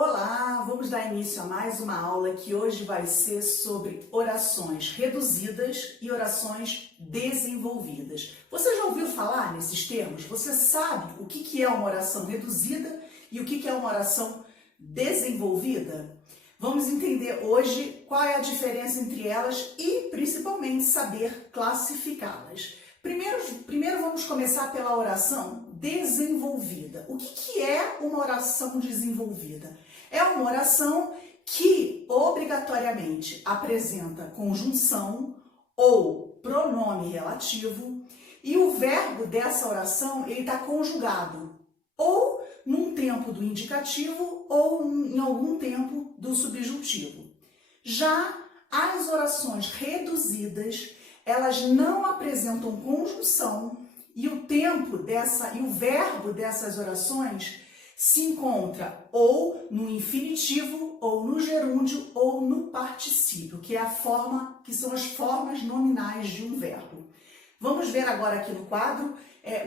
Olá, vamos dar início a mais uma aula que hoje vai ser sobre orações reduzidas e orações desenvolvidas. Você já ouviu falar nesses termos? Você sabe o que é uma oração reduzida e o que é uma oração desenvolvida? Vamos entender hoje qual é a diferença entre elas e, principalmente, saber classificá-las. Primeiro vamos começar pela oração desenvolvida. O que é uma oração desenvolvida? É uma oração que obrigatoriamente apresenta conjunção ou pronome relativo e o verbo dessa oração ele está conjugado ou num tempo do indicativo ou em algum tempo do subjuntivo. Já as orações reduzidas, elas não apresentam conjunção e o verbo dessas orações se encontra ou no infinitivo, ou no gerúndio, ou no particípio, que são as formas nominais de um verbo. Vamos ver agora aqui no quadro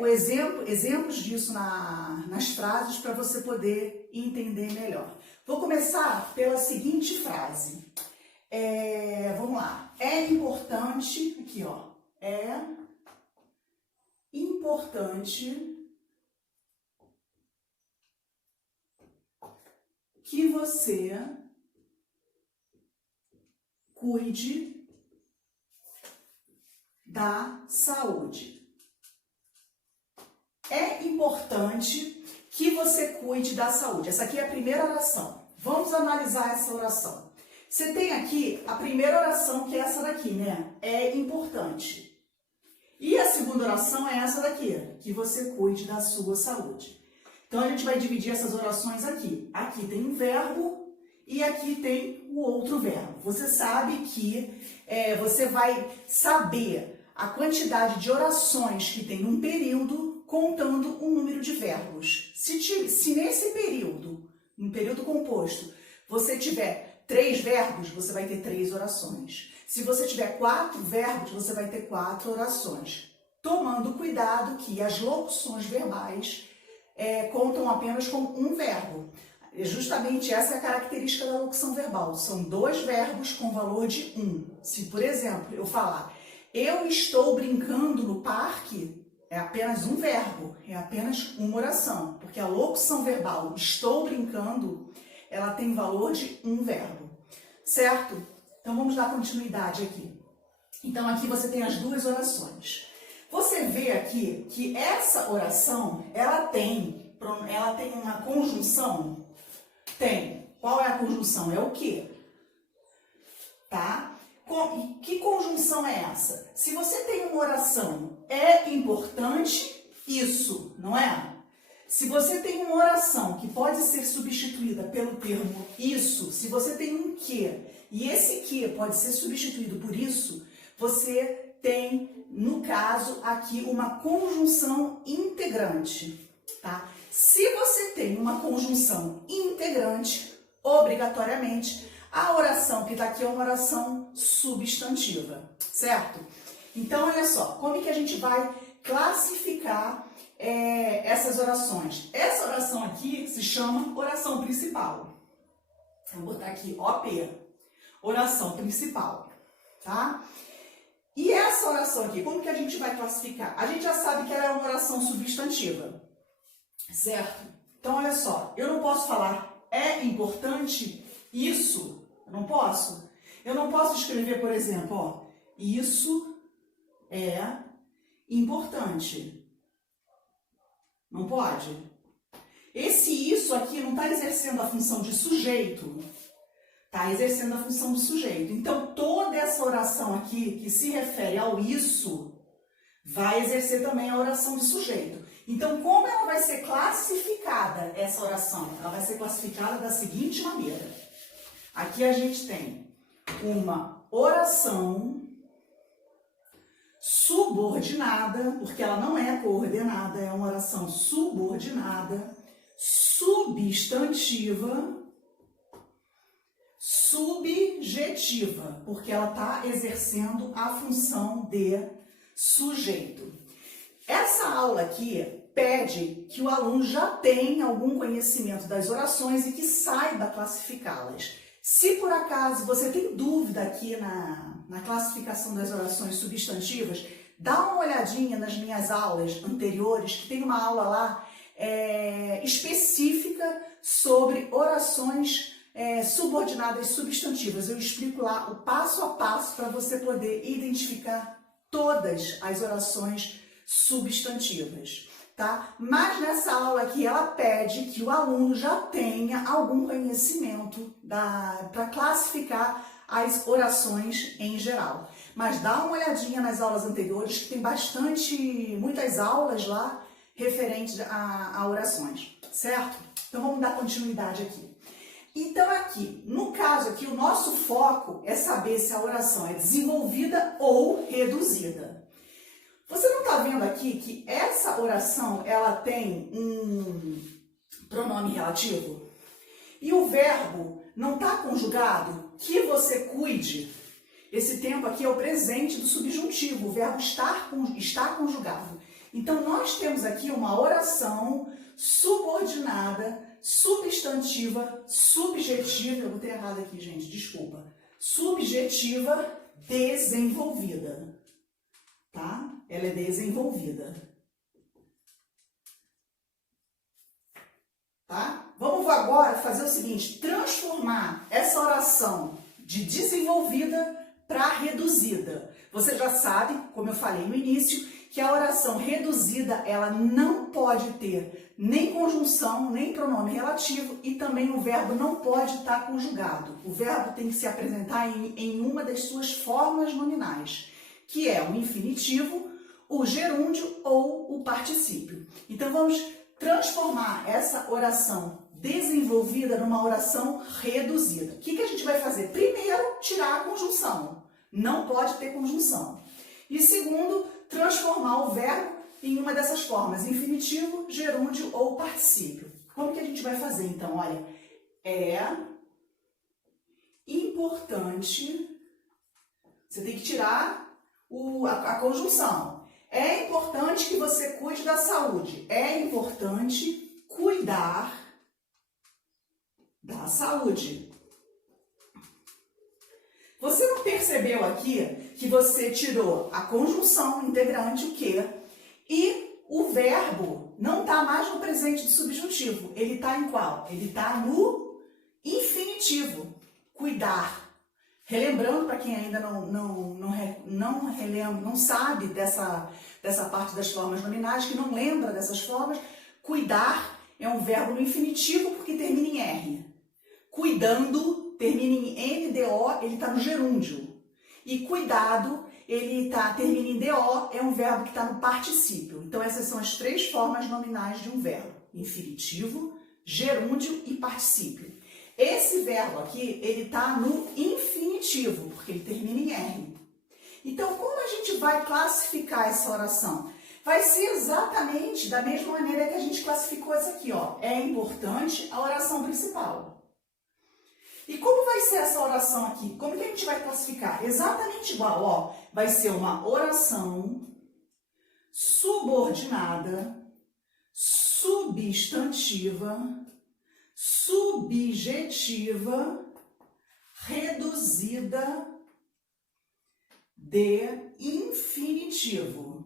exemplos disso nas frases para você poder entender melhor. Vou começar pela seguinte frase. Vamos lá. É importante, aqui ó, é importante que você cuide da saúde. É importante que você cuide da saúde. Essa aqui é a primeira oração. Vamos analisar essa oração. Você tem aqui a primeira oração, que é essa daqui, né? É importante. E a segunda oração é essa daqui, que você cuide da sua saúde. Então, a gente vai dividir essas orações aqui. Aqui tem um verbo e aqui tem o outro verbo. Você sabe que você vai saber a quantidade de orações que tem num período contando um número de verbos. Se nesse período, num período composto, você tiver 3 verbos, você vai ter 3 orações. Se você tiver 4 verbos, você vai ter 4 orações. Tomando cuidado que as locuções verbais contam apenas com um verbo. Justamente essa é a característica da locução verbal. São 2 verbos com valor de 1. Se, por exemplo, eu falar eu estou brincando no parque, é apenas um verbo, é apenas uma oração. Porque a locução verbal estou brincando, ela tem valor de um verbo. Certo? Então vamos dar continuidade aqui. Então aqui você tem as 2 orações. Você vê aqui que essa oração, ela tem uma conjunção? Tem. Qual é a conjunção? É o quê? Tá? Que conjunção é essa? Se você tem uma oração, é importante isso, não é? Se você tem uma oração que pode ser substituída pelo termo isso, se você tem um que, e esse que pode ser substituído por isso, você tem, no caso, aqui uma conjunção integrante, tá? Se você tem uma conjunção integrante, obrigatoriamente, a oração que está aqui é uma oração substantiva, certo? Então, olha só, como é que a gente vai classificar essas orações? Essa oração aqui se chama oração principal. Vou botar aqui OP, oração principal, tá? E essa oração aqui, como que a gente vai classificar? A gente já sabe que ela é uma oração substantiva, certo? Então, olha só, eu não posso falar é importante isso, eu não posso. Eu não posso escrever, por exemplo, ó, isso é importante. Não pode? Esse isso aqui não está exercendo a função de sujeito, está exercendo a função de sujeito. Então, toda essa oração aqui, que se refere ao isso, vai exercer também a oração de sujeito. Então, como ela vai ser classificada, essa oração? Ela vai ser classificada da seguinte maneira. Aqui a gente tem uma oração subordinada, porque ela não é coordenada, é uma oração subordinada, substantiva, subjetiva, porque ela está exercendo a função de sujeito. Essa aula aqui, pede que o aluno já tenha algum conhecimento das orações e que saiba classificá-las. Se por acaso você tem dúvida aqui na classificação das orações substantivas, dá uma olhadinha nas minhas aulas anteriores, que tem uma aula lá específica sobre orações subordinadas substantivas. Eu explico lá o passo a passo para você poder identificar todas as orações substantivas, tá? Mas nessa aula aqui ela pede que o aluno já tenha algum conhecimento para classificar as orações em geral. Mas dá uma olhadinha nas aulas anteriores, que tem muitas aulas lá referentes a orações, certo? Então vamos dar continuidade aqui. Então aqui, no caso aqui, o nosso foco é saber se a oração é desenvolvida ou reduzida. Você não está vendo aqui que essa oração, ela tem um pronome relativo? E o verbo não está conjugado? Que você cuide. Esse tempo aqui é o presente do subjuntivo, o verbo está conjugado. Então, nós temos aqui uma oração subordinada, substantiva, subjetiva, eu botei errado aqui, gente, desculpa. Subjetiva, desenvolvida, tá? Ela é desenvolvida, tá? Vamos agora fazer o seguinte, transformar essa oração de desenvolvida para reduzida. Você já sabe, como eu falei no início, que a oração reduzida, ela não pode ter nem conjunção, nem pronome relativo e também o verbo não pode estar conjugado. O verbo tem que se apresentar em uma das suas formas nominais, que é o infinitivo, o gerúndio ou o particípio. Então vamos transformar essa oração desenvolvida numa oração reduzida. O que a gente vai fazer? Primeiro, tirar a conjunção. Não pode ter conjunção. E segundo, transformar o verbo em uma dessas formas, infinitivo, gerúndio ou particípio. Como que a gente vai fazer então? Olha, é importante, você tem que tirar a conjunção. É importante que você cuide da saúde. É importante cuidar da saúde. Você não percebeu aqui que você tirou a conjunção integrante, o que? E o verbo não está mais no presente do subjuntivo. Ele está em qual? Ele está no infinitivo. Cuidar. Relembrando, para quem ainda não sabe dessa parte das formas nominais, que não lembra dessas formas, cuidar é um verbo no infinitivo porque termina em R. Cuidando termina em NDO, ele está no gerúndio. E cuidado, termina em DO, é um verbo que está no particípio. Então essas são as três formas nominais de um verbo. Infinitivo, gerúndio e particípio. Esse verbo aqui, ele está no infinitivo, porque ele termina em R. Então, como a gente vai classificar essa oração? Vai ser exatamente da mesma maneira que a gente classificou essa aqui, ó. É importante a oração principal. E como vai ser essa oração aqui? Como que a gente vai classificar? Exatamente igual, ó. Vai ser uma oração subordinada, substantiva, subjetiva, reduzida de infinitivo.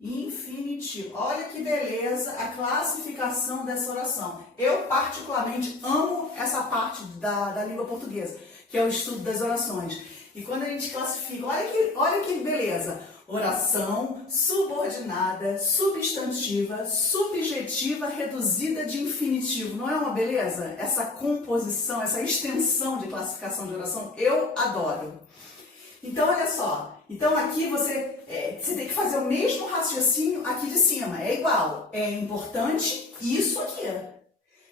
Infinitivo. Olha que beleza a classificação dessa oração. Eu particularmente amo essa parte da língua portuguesa, que é o estudo das orações. E quando a gente classifica, olha que beleza. Oração subordinada, substantiva, subjetiva, reduzida de infinitivo. Não é uma beleza? Essa composição, essa extensão de classificação de oração, eu adoro. Então, olha só. Então, aqui você tem que fazer o mesmo raciocínio aqui de cima. É igual. É importante isso aqui.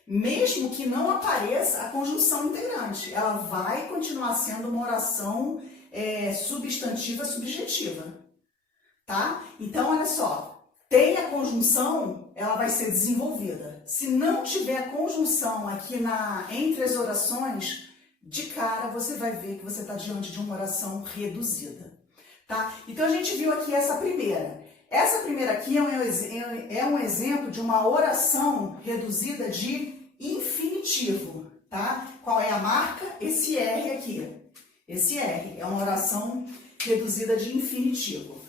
Mesmo que não apareça a conjunção integrante. Ela vai continuar sendo uma oração substantiva, subjetiva. Tá? Então, olha só, tem a conjunção, ela vai ser desenvolvida. Se não tiver conjunção aqui entre as orações, de cara você vai ver que você está diante de uma oração reduzida. Tá? Então, a gente viu aqui essa primeira. Essa primeira aqui é um exemplo de uma oração reduzida de infinitivo, tá? Qual é a marca? Esse R aqui. Esse R é uma oração reduzida de infinitivo,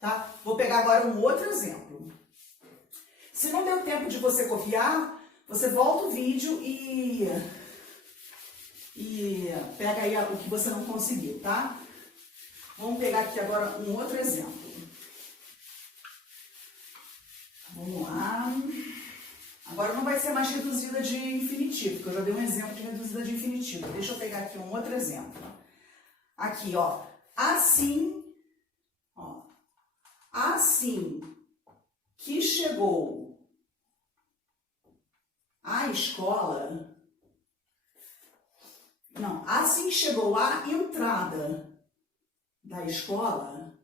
tá? Vou pegar agora um outro exemplo. Se não deu tempo de você copiar, você volta o vídeo e pega aí o que você não conseguiu, tá? Vamos pegar aqui agora um outro exemplo. Vamos lá. Agora não vai ser mais reduzida de infinitivo, porque eu já dei um exemplo de reduzida de infinitivo. Deixa eu pegar aqui um outro exemplo. Aqui, ó. Assim que chegou à escola... Não, assim que chegou à entrada da escola,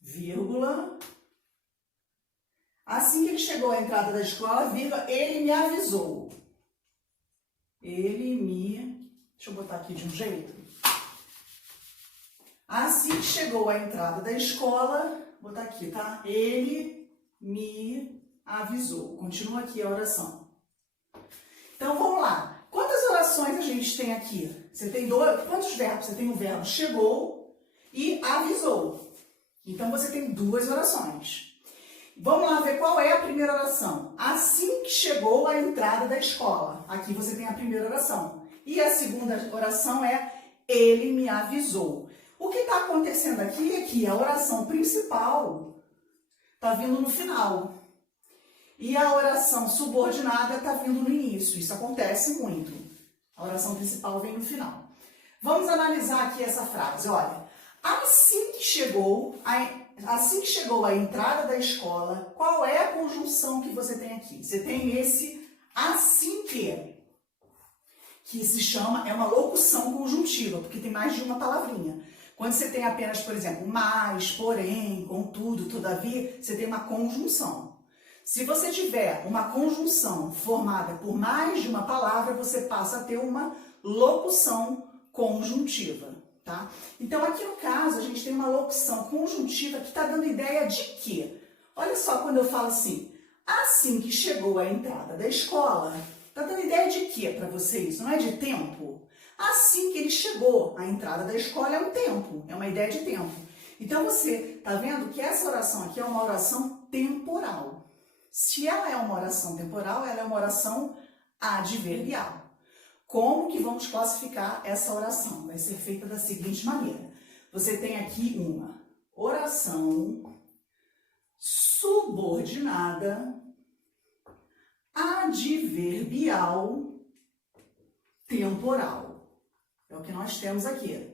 vírgula, assim que ele chegou à entrada da escola, vírgula, ele me avisou. Deixa eu botar aqui de um jeito. Assim que chegou à entrada da escola, vou botar aqui, tá? Ele me avisou. Continua aqui a oração. Então, vamos lá. Quantas orações a gente tem aqui? Você tem quantos verbos? Você tem o verbo chegou e avisou. Então, você tem duas orações. Vamos lá ver qual é a primeira oração. Assim que chegou à entrada da escola. Aqui você tem a primeira oração. E a segunda oração é ele me avisou. O que está acontecendo aqui é que a oração principal está vindo no final. E a oração subordinada está vindo no início. Isso acontece muito. A oração principal vem no final. Vamos analisar aqui essa frase. Olha, assim que chegou à entrada da escola, qual é a conjunção que você tem aqui? Você tem esse assim que se chama, é uma locução conjuntiva, porque tem mais de uma palavrinha. Quando você tem apenas, por exemplo, mas, porém, contudo, todavia, você tem uma conjunção. Se você tiver uma conjunção formada por mais de uma palavra, você passa a ter uma locução conjuntiva, tá? Então, aqui no caso, a gente tem uma locução conjuntiva que está dando ideia de quê? Olha só quando eu falo assim que chegou à entrada da escola, está dando ideia de quê para vocês? Não é de tempo? Assim que ele chegou à entrada da escola é um tempo, é uma ideia de tempo. Então, você está vendo que essa oração aqui é uma oração temporal. Se ela é uma oração temporal, ela é uma oração adverbial. Como que vamos classificar essa oração? Vai ser feita da seguinte maneira. Você tem aqui uma oração subordinada adverbial temporal. É o que nós temos aqui.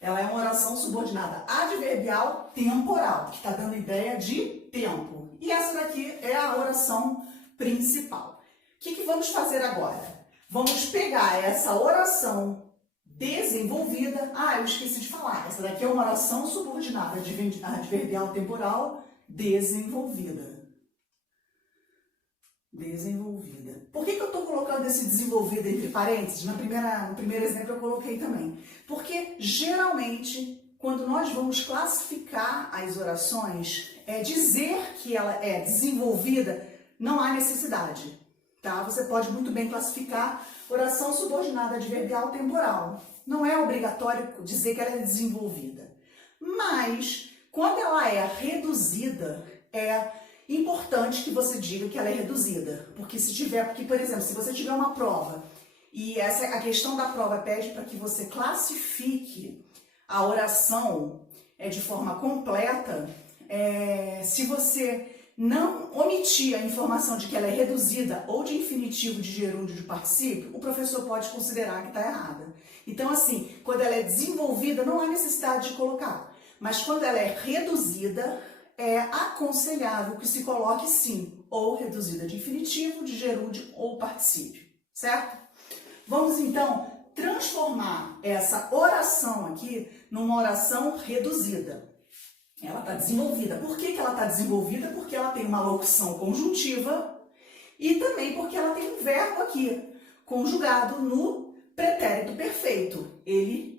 Ela é uma oração subordinada adverbial temporal, que está dando ideia de tempo. E essa daqui é a oração principal. O que vamos fazer agora? Vamos pegar essa oração desenvolvida. Eu esqueci de falar. Essa daqui é uma oração subordinada adverbial temporal desenvolvida. Desenvolvida. Por que eu estou colocando esse desenvolvida entre parênteses? No primeiro exemplo eu coloquei também. Porque, geralmente, quando nós vamos classificar as orações, dizer que ela é desenvolvida, não há necessidade. Tá? Você pode muito bem classificar oração subordinada adverbial temporal. Não é obrigatório dizer que ela é desenvolvida. Mas, quando ela é reduzida, é importante que você diga que ela é reduzida. Porque, por exemplo, se você tiver uma prova e a questão da prova pede para que você classifique a oração de forma completa, se você não omitir a informação de que ela é reduzida ou de infinitivo, de gerúndio, de particípio, o professor pode considerar que está errada. Então, assim, quando ela é desenvolvida, não há necessidade de colocar. Mas quando ela é reduzida, é aconselhável que se coloque sim, ou reduzida de infinitivo, de gerúndio ou particípio, certo? Vamos, então, transformar essa oração aqui numa oração reduzida. Ela está desenvolvida. Por que ela está desenvolvida? Porque ela tem uma locução conjuntiva e também porque ela tem um verbo aqui, conjugado no pretérito perfeito.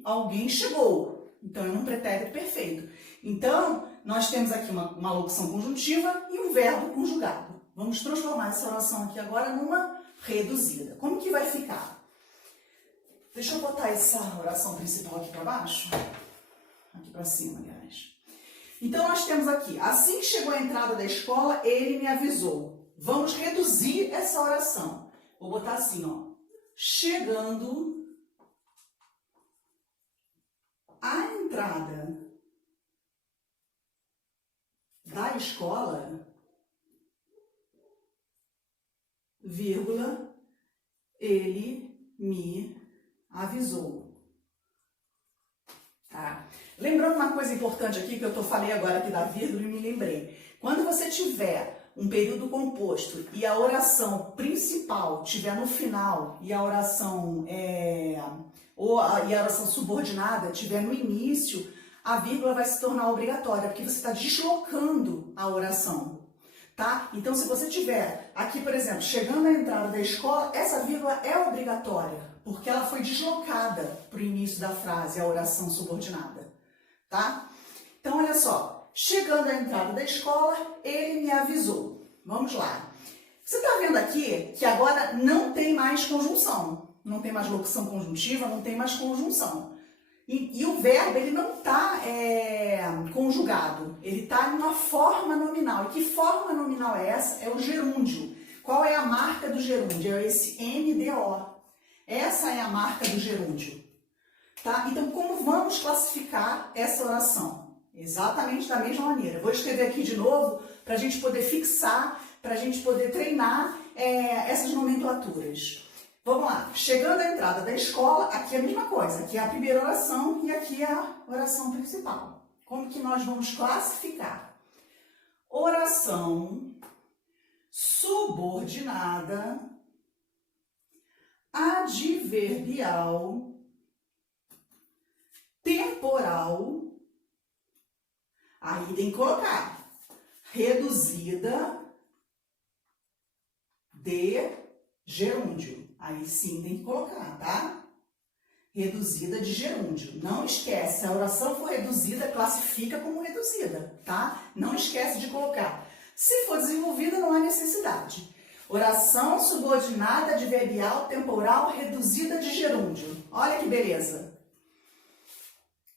Alguém chegou. Então, é um pretérito perfeito. Então, nós temos aqui uma locução conjuntiva e um verbo conjugado. Vamos transformar essa oração aqui agora numa reduzida. Como que vai ficar? Deixa eu botar essa oração principal aqui para baixo. Aqui para cima, aliás. Então, nós temos aqui, assim que chegou a entrada da escola, ele me avisou. Vamos reduzir essa oração. Vou botar assim, ó. Chegando à entrada da escola, vírgula, ele me avisou. Tá? Lembrando uma coisa importante aqui, que eu falei agora aqui da vírgula e me lembrei. Quando você tiver um período composto e a oração principal estiver no final e a oração e a oração subordinada estiver no início, a vírgula vai se tornar obrigatória, porque você está deslocando a oração. Tá? Então, se você tiver aqui, por exemplo, chegando à entrada da escola, essa vírgula é obrigatória, porque ela foi deslocada para o início da frase, a oração subordinada. Tá? Então, olha só. Chegando à entrada da escola, ele me avisou. Vamos lá. Você está vendo aqui que agora não tem mais conjunção. Não tem mais locução conjuntiva, não tem mais conjunção. E o verbo, ele não está conjugado. Ele está em uma forma nominal. E que forma nominal é essa? É o gerúndio. Qual é a marca do gerúndio? É esse NDO. Essa é a marca do gerúndio. Tá? Então, como vamos classificar essa oração? Exatamente da mesma maneira. Vou escrever aqui de novo para a gente poder fixar, para a gente poder treinar essas nomenclaturas. Vamos lá. Chegando à entrada da escola, aqui é a mesma coisa. Aqui é a primeira oração e aqui é a oração principal. Como que nós vamos classificar? Oração subordinada, adverbial, temporal. Aí tem que colocar reduzida de gerúndio. Aí sim tem que colocar, tá? Reduzida de gerúndio. Não esquece, se a oração for reduzida, classifica como reduzida, tá? Não esquece de colocar. Se for desenvolvida, não há necessidade. Oração subordinada, adverbial, temporal, reduzida de gerúndio. Olha que beleza.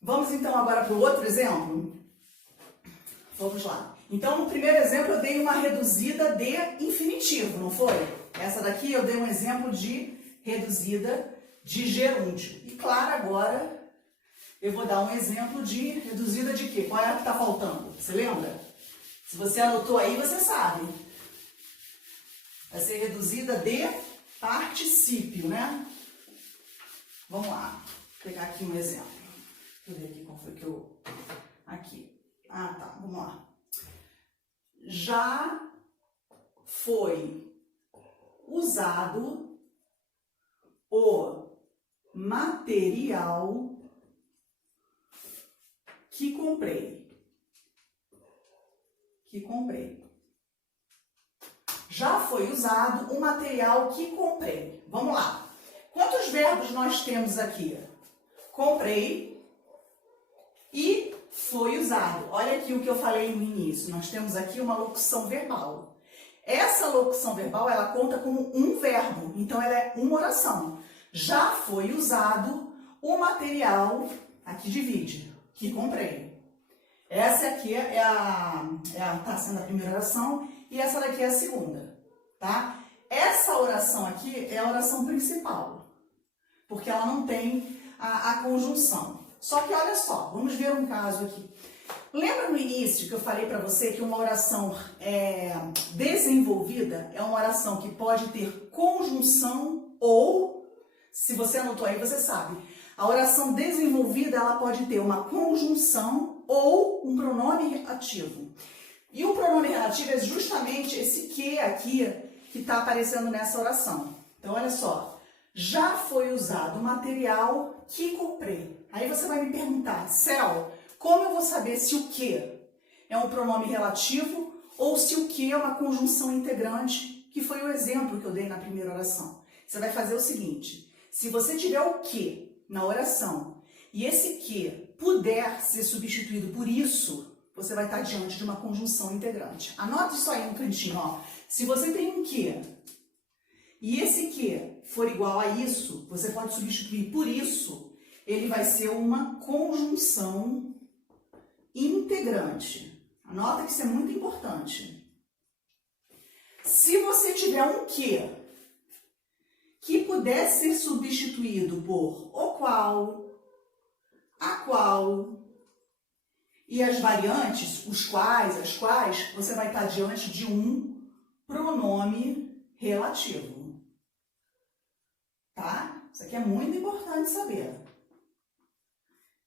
Vamos então agora para o outro exemplo? Vamos lá. Então, no primeiro exemplo, eu dei uma reduzida de infinitivo, não foi? Essa daqui eu dei um exemplo de reduzida de gerúndio. E claro, agora eu vou dar um exemplo de reduzida de quê? Qual é a que está faltando? Você lembra? Se você anotou aí, você sabe. Vai ser reduzida de particípio, né? Vamos lá. Vou pegar aqui um exemplo. Deixa eu ver aqui qual foi que eu... Aqui. Ah, tá. Vamos lá. Já foi usado o material que comprei. Já foi usado o material que comprei. Vamos lá. Quantos verbos nós temos aqui? Comprei e foi usado. Olha aqui o que eu falei no início. Nós temos aqui uma locução verbal. Essa locução verbal, ela conta como um verbo. Então, ela é uma oração. Já foi usado o material, aqui divide, que comprei. Essa aqui tá sendo a primeira oração e essa daqui é a segunda, tá? Essa oração aqui é a oração principal, porque ela não tem a conjunção. Só que olha só, vamos ver um caso aqui. Lembra no início que eu falei para você que uma oração desenvolvida é uma oração que pode ter conjunção ou, se você anotou aí, você sabe. A oração desenvolvida, ela pode ter uma conjunção ou um pronome relativo. E o pronome relativo é justamente esse que aqui que está aparecendo nessa oração. Então, olha só. Já foi usado o material que comprei. Aí você vai me perguntar, Cel, como eu vou saber se o que é um pronome relativo ou se o que é uma conjunção integrante, que foi o exemplo que eu dei na primeira oração? Você vai fazer o seguinte, se você tiver o que na oração e esse que puder ser substituído por isso, você vai estar diante de uma conjunção integrante. Anota isso aí no cantinho, ó. Se você tem um que e esse que for igual a isso, você pode substituir por isso, ele vai ser uma conjunção integrante. Anota que isso é muito importante. Se você tiver um que puder ser substituído por o qual, a qual e as variantes, os quais, as quais, você vai estar diante de um pronome relativo. Tá? Isso aqui é muito importante saber.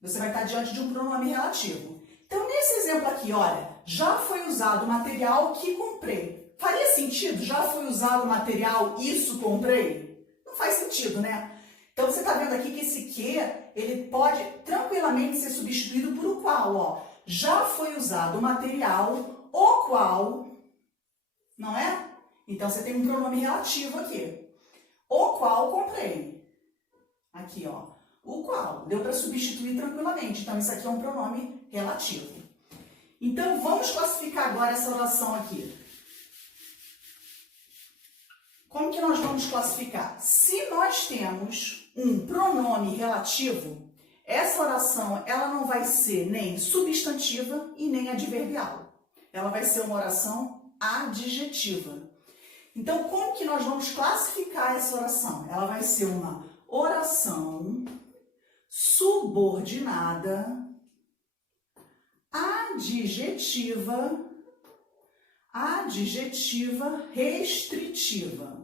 Você vai estar diante de um pronome relativo. Então, nesse exemplo aqui, olha, já foi usado o material que comprei. Faria sentido? Já foi usado o material isso comprei? Não faz sentido, né? Então, você está vendo aqui que esse que, ele pode tranquilamente ser substituído por o qual, ó. Já foi usado o material o qual, não é? Então, você tem um pronome relativo aqui. O qual comprei. Aqui, ó. O qual. Deu para substituir tranquilamente. Então, isso aqui é um pronome relativo. Então, vamos classificar agora essa oração aqui. Como que nós vamos classificar? Se nós temos um pronome relativo, essa oração ela não vai ser nem substantiva e nem adverbial. Ela vai ser uma oração adjetiva. Então, como que nós vamos classificar essa oração? Ela vai ser uma oração subordinada, adjetiva, restritiva.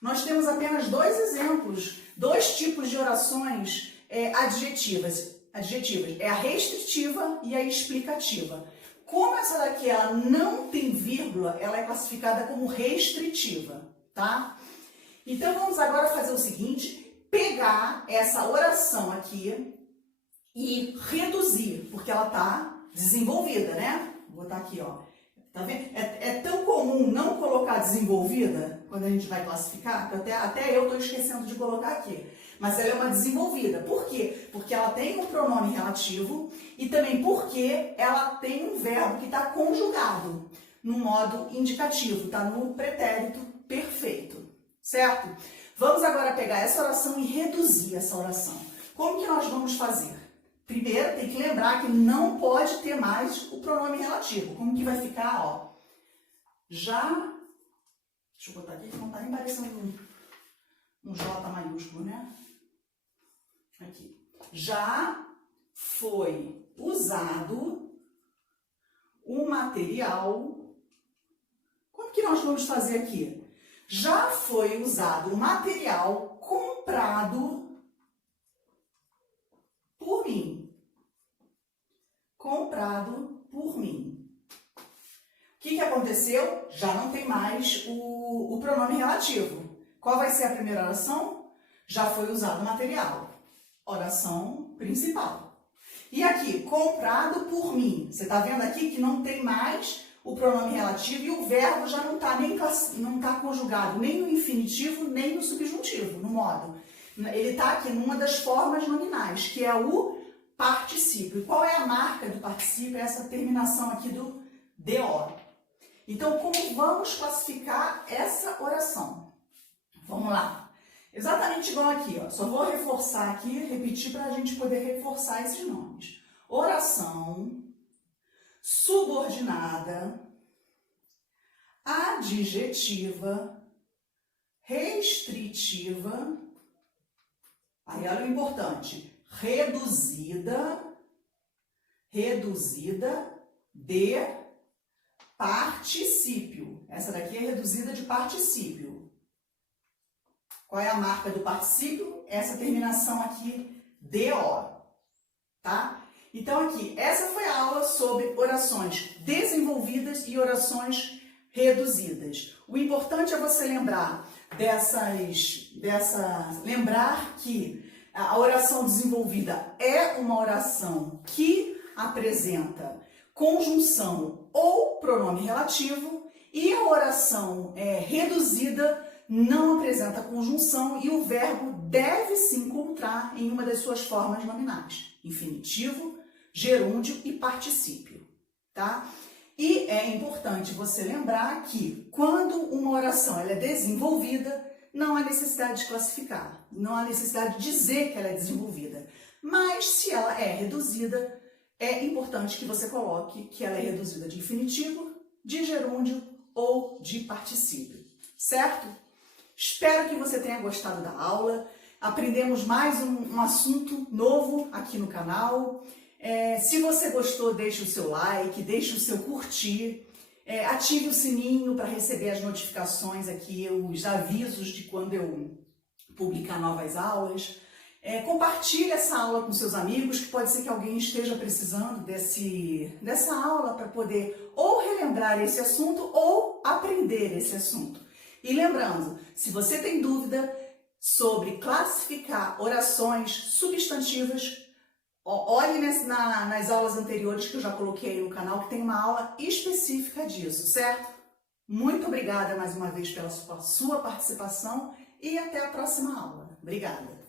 Nós temos apenas dois exemplos, dois tipos de orações adjetivas. É a restritiva e a explicativa. Como essa daqui ela não tem vírgula, ela é classificada como restritiva, tá? Então, vamos agora fazer o seguinte, pegar essa oração aqui e reduzir, porque ela está desenvolvida, né? Vou botar aqui, ó. Tá vendo? É tão comum não colocar desenvolvida, quando a gente vai classificar, que até eu estou esquecendo de colocar aqui. Mas ela é uma desenvolvida. Por quê? Porque ela tem um pronome relativo e também porque ela tem um verbo que está conjugado no modo indicativo, está no pretérito perfeito, certo? Vamos agora pegar essa oração e reduzir essa oração. Como que nós vamos fazer? Primeiro, tem que lembrar que não pode ter mais o pronome relativo. Como que vai ficar, ó? Já... Deixa eu botar aqui que não está nem parecendo um J maiúsculo, né? Aqui. Já foi usado o material... Como que nós vamos fazer aqui? Já foi usado o material comprado por mim. Comprado por mim. O que aconteceu? Já não tem mais o pronome relativo. Qual vai ser a primeira oração? Já foi usado o material. Oração principal. E aqui, comprado por mim. Você está vendo aqui que não tem mais o pronome relativo e o verbo já não está conjugado nem no infinitivo, nem no subjuntivo, no modo. Ele está aqui numa das formas nominais, que é o particípio. E qual é a marca do particípio? É essa terminação aqui do DO. Então, como vamos classificar essa oração? Vamos lá. Exatamente igual aqui, ó. Só vou reforçar aqui, repetir para a gente poder reforçar esses nomes. Oração subordinada, adjetiva, restritiva. Aí olha o importante, reduzida de particípio. Essa daqui é reduzida de particípio. Qual é a marca do particípio? Essa terminação aqui, DO, tá? Então aqui, essa foi a aula sobre orações desenvolvidas e orações reduzidas. O importante é você lembrar lembrar que a oração desenvolvida é uma oração que apresenta conjunção ou pronome relativo e a oração reduzida não apresenta conjunção e o verbo deve se encontrar em uma das suas formas nominais: infinitivo, gerúndio e particípio, tá? E é importante você lembrar que quando uma oração ela é desenvolvida, não há necessidade de classificar, não há necessidade de dizer que ela é desenvolvida. Mas se ela é reduzida, é importante que você coloque que ela é reduzida de infinitivo, de gerúndio ou de particípio, certo? Espero que você tenha gostado da aula. Aprendemos mais um assunto novo aqui no canal. Se você gostou, deixe o seu like, deixe o seu curtir, ative o sininho para receber as notificações aqui, os avisos de quando eu publicar novas aulas. Compartilhe essa aula com seus amigos, que pode ser que alguém esteja precisando dessa aula para poder ou relembrar esse assunto ou aprender esse assunto. E lembrando, se você tem dúvida sobre classificar orações substantivas, olhe nas aulas anteriores que eu já coloquei aí no canal, que tem uma aula específica disso, certo? Muito obrigada mais uma vez pela sua participação e até a próxima aula. Obrigada!